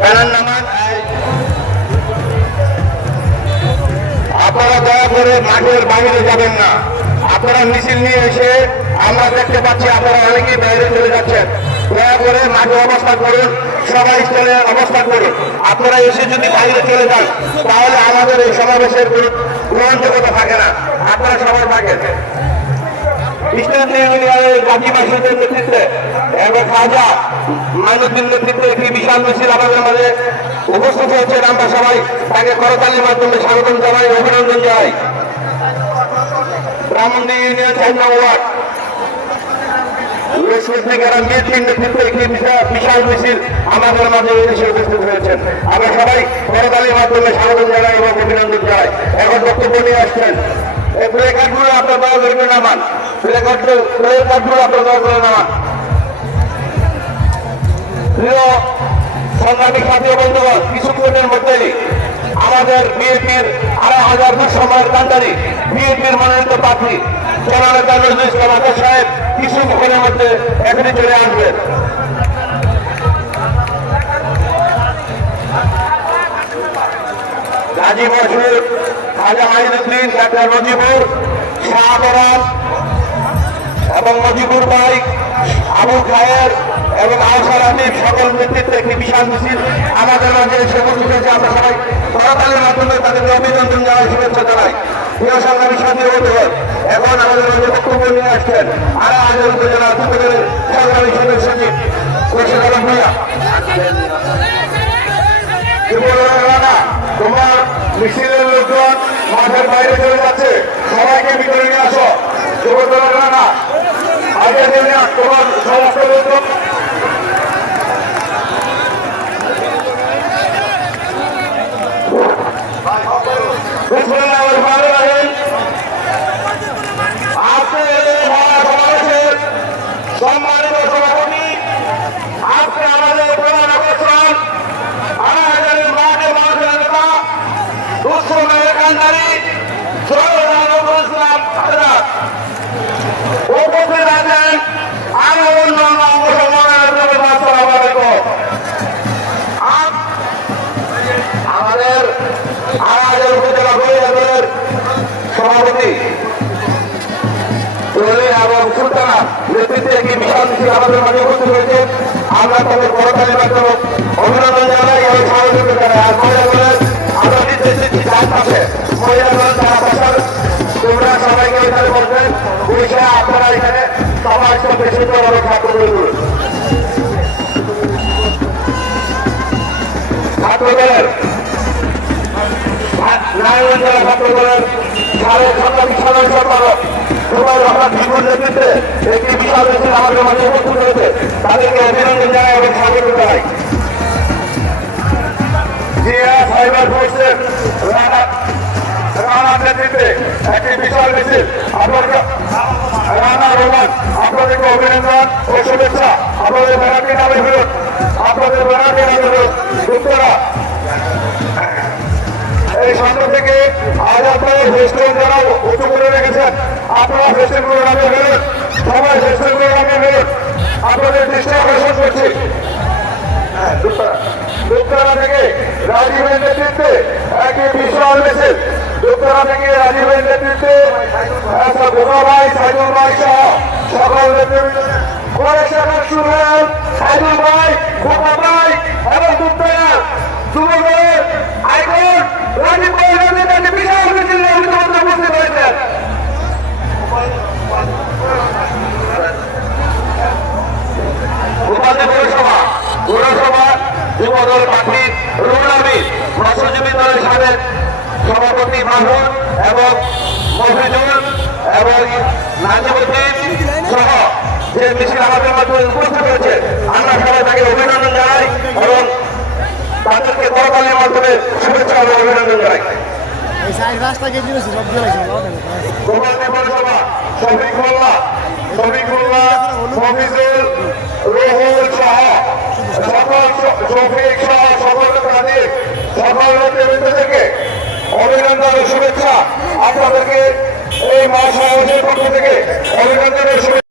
Banner নামান। আপনারা দয়া করে মাঠের বাইরে যাবেন না। আপনারা মিছিল নিয়ে এসে আমরা দেখতে পাচ্ছি আপনারা অনেকেই বাইরে চলে যাচ্ছেন। দয়া করে মাঠে অবস্থান করুন, সবাই স্থলে অবস্থান করুন। আপনারা এসে যদি বাইরে চলে যান তাহলে আমাদের এই সমাবেশের গ্রহণযোগ্যতা থাকে না। আপনারা সবার থাকেন। ইসলামী ইউনিয়নের গাজীবাসীদের নেতৃত্বে এবং খাজা মাইনুদ্দিন নেতৃত্বে একটি বিশাল মিছিল আমাদের মাঝে উপস্থিত হয়েছেন। আমরা সবাই তাকে করতালির মাধ্যমে স্বাগত জানাই, অভিনন্দন জানাই। ব্রাহ্মণী ইউনিয়ন 4 নং ওয়ার্ড নেতৃত্বে একটি বিশাল মিছিল আমাদের মাঝে এসে উপস্থিত হয়েছেন। আমরা সবাই করতালির মাধ্যমে স্বাগত জানাই এবং অভিনন্দন জানাই। এখন বক্তব্য নিয়ে আসছেন প্লেকার্ডগুলো আপনার দয়া করে নামান। প্লেকার্ডগুলো আপনার দয়া করে নামান। প্রিয় সংগ্রামী সাথী বন্ধুগণ, কিছুক্ষণের মধ্যেই আমাদের বিএনপির 2,500 সময়ের কান্ডারি বিএনপির মনোনীত প্রার্থী জননেতা নজরুল ইসলাম আজাদ সাহেব কিছুক্ষণের মধ্যে এখানে চলে আসবেন। গাজী মশহুর, খাজা মাইনুদ্দিন, ডাক্তার মজিবুর, শাহবরাত এবং মজিবুর ভাই, আবু খায়ের এবং আহসান আতিফ সকল নেতৃত্বে একটি বিশাল মিছিল আমাদের মাঝে এসে উপস্থিত হয়েছে। আমরা সবাই করতালির মাধ্যমে তাদেরকে অভিনন্দন জানাই, শুভেচ্ছা জানাই। প্রিয় সংগ্রামী সাথী বন্ধুগণ, এখন আমাদের মাঝে বক্তব্য নিয়ে আসছেন আড়াহাজার উপজেলা যুবদলের সংগ্রামী সদস্য সচিব খুরশেদ আলম ভূঁইয়া। তোমার মিছিলের লোকজন মাঠের বাইরে চলে যাচ্ছে, সবাইকে ভিতরে নিয়ে আসো। যুবদলের রানা আগে তোমার সমস্ত লোকজন সম্মানিত সভাপতি, আজকে আমাদের প্রধান আকর্ষণ আড়াহাজারের মাঠে মানুষের নেতা দুঃসময়ের কান্ডারি নজরুল ইসলাম আজাদ উপস্থিত আছেন। আরো অন্যান্য অঙ্গ সংগঠনের আমাদের আড়াহাজার উপজেলা পরিষদের সভাপতি এবং সুলতানা নেতৃত্বে একটি বিশাল মিছিল আমাদের মাঝে উপস্থিত হয়েছে। আমরা তাদের করতালির মাধ্যমে অভিনন্দন জানাই এবং স্বাগত জানাই। আর মহিলাগণের আমরা নির্দেশ দিচ্ছি তার পাশে মহিলাগণ তারা পাশার তোমরা সবাইকে এখানে বলবেন বিষয়ে আপনারা এখানে সবাই সঙ্গে সুন্দরভাবে ছাত্র করে তুলুন। ছাত্রদলের নারায়ণগঞ্জ জেলা ছাত্রদলের সাবেক সংগ্রামী সাধারণ সম্পাদক নেতৃত্বে একটি বিশাল মিছিল আমাদের মাঝে উপস্থিত হয়েছে। তাদেরকে অভিনন্দন জানাই এবং স্বাগত জানাই। রানার নেতৃত্বে একটি বিশাল মিছিল রানা রোমান, আপনাদেরকে অভিনন্দন ও শুভেচ্ছা। আপনাদের ব্যানারটি নামে ফেরত, আপনাদের ব্যানারটি নামে ফেরত উত্তরা এই সামনে থেকে আজ আপনারা ফেস্টিভ্যাল যারা উঁচু করে রেখেছেন, আপনারা ফেস্টিভ্যাল নামে ফেরত, সবাই ফেস্টিভ্যাল নামে ফেরত। আপনাদের দৃষ্টি আকর্ষণ করছি উত্তরা থেকে রাজীবের নেতৃত্বে একটি বিশাল মিছিল। উত্তরা থেকে রাজীবের নেতৃত্বে গোপা ভাই, সাইদুল ভাই সহ সকল নেতৃত্ব সাইদুল ভাই, গোপা ভাই এবং উত্তরা যুবদলের আইকন রাজীব ভাই বিশাল মিছিল উপস্থিত হয়েছেন। পৌরসভা যুবদল প্রার্থী রুহুল আমিন, মৎস্যজীবী দলের সাবেক সভাপতি মাহুন এবং মফিজুল এবং নাজিমুদ্দিন সহ যে মিছিল আমাদের মাধ্যমে উপস্থিত হয়েছে, আমরা সবাই তাকে অভিনন্দন জানাই এবং তাদেরকে করতালির মাধ্যমে শুভেচ্ছা এবং অভিনন্দন জানাই। পৌরসভা শফিকুল্লাহ, মফিজুল, রুহুল সহ শফিক সহ সকল নেতৃবৃন্দ থেকে অভিনন্দন ও শুভেচ্ছা। আপনাদেরকে এই মহাসমাবেশের পক্ষ থেকে অভিনন্দনের শুভেচ্ছা।